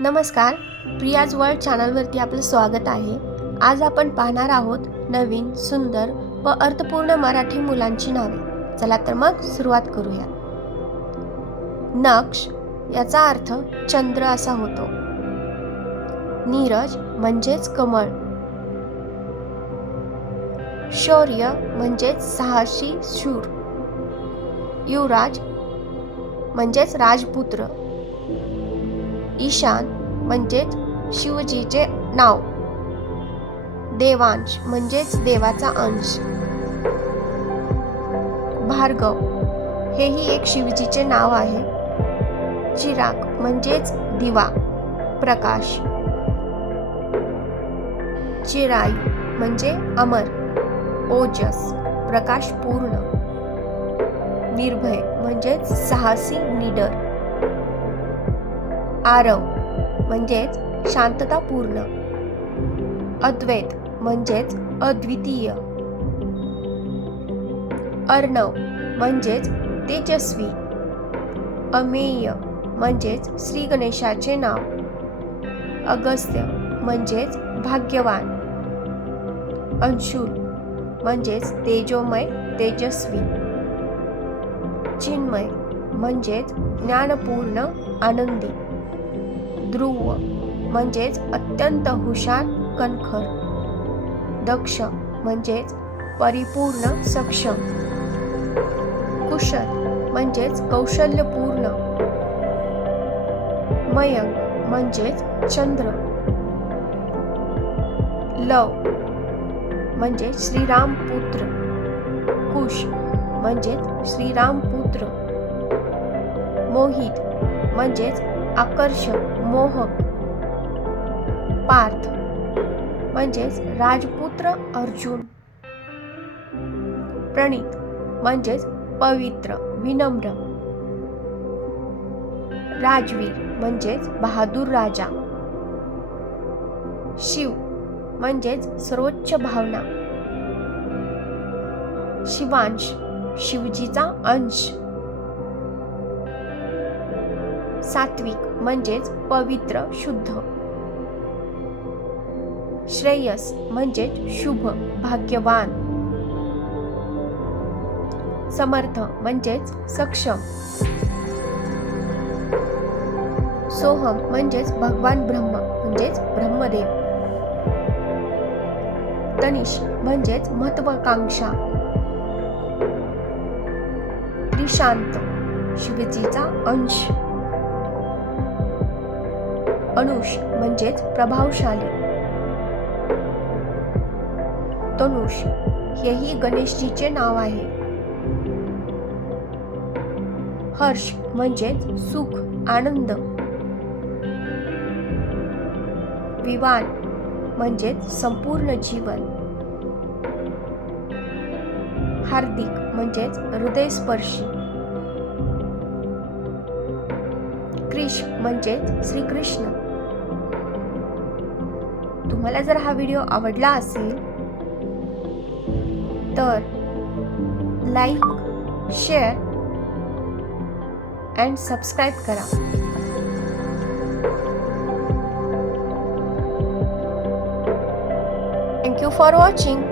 नमस्कार, प्रियाज वर्ल्ड चॅनलवरती आपलं स्वागत आहे. आज आपण पाहणार आहोत नवीन, सुंदर व अर्थपूर्ण मराठी मुलांची नावे. चला तर मग सुरुवात करूया. नक्ष याचा अर्थ चंद्र असा होतो. नीरज म्हणजेच कमळ. शौर्य म्हणजेच साहसी शूर. युवराज म्हणजेच राजपुत्र. ईशान म्हणजेच शिवजीचे नाव. देवांश म्हणजेच देवाचा अंश. भार्गव हेही एक शिवजीचे नाव आहे. चिराग म्हणजेच दिवा, प्रकाश. चिरायू म्हणजे अमर, ओजस, प्रकाश पूर्ण. निर्भय म्हणजेच साहसी, निडर. आरव म्हणजेच शांततापूर्ण. अद्वैत म्हणजेच अद्वितीय. अर्णव म्हणजेच तेजस्वी. अमेय म्हणजेच श्री गणेशाचे नाव. अगस्त्य म्हणजेच भाग्यवान. अंशुल म्हणजेच तेजोमय, तेजस्वी. चिन्मय म्हणजेच ज्ञानपूर्ण, आनंदी. ध्रुव म्हणजेच अत्यंत हुशार, कणखर. दक्ष म्हणजेच परिपूर्ण, सक्षम. कुशल म्हणजेच कौशल्यपूर्ण. मयंक म्हणजेच चंद्र. लव म्हणजे श्रीराम पुत्र. कुश म्हणजेच श्रीराम पुत्र. मोहित म्हणजेच आकर्षक, मोहक. पार्थ म्हणजेच राजपुत्र अर्जुन. प्रणित म्हणजेच पवित्र, विनम्र. राजवीर म्हणजेच बहादूर राजा. शिव म्हणजेच सर्वोच्च भावना. शिवांश शिवजीचा अंश. सात्विक म्हणजेच पवित्र, शुद्ध. श्रेयस म्हणजेच शुभ, भाग्यवान. समर्थ म्हणजेच सक्षम. सोहम म्हणजेच भगवान ब्रह्म म्हणजेच ब्रह्मदेव. तनिष म्हणजेच महत्वाकांक्षा. त्रिशांत शिवजीचा अंश. अनुष म्हणजेच प्रभावशाली. तनुष हेही गणेशजीचे नाव आहे. हर्ष म्हणजेच सुख, आनंद. विवान म्हणजेच संपूर्ण जीवन. हार्दिक म्हणजेच हृदयस्पर्शी. कृष म्हणजेच श्रीकृष्ण. तुम्हाला जर हा व्हिडिओ आवडला असेल तर लाईक, शेअर अँड सबस्क्राईब करा. Thank you for watching.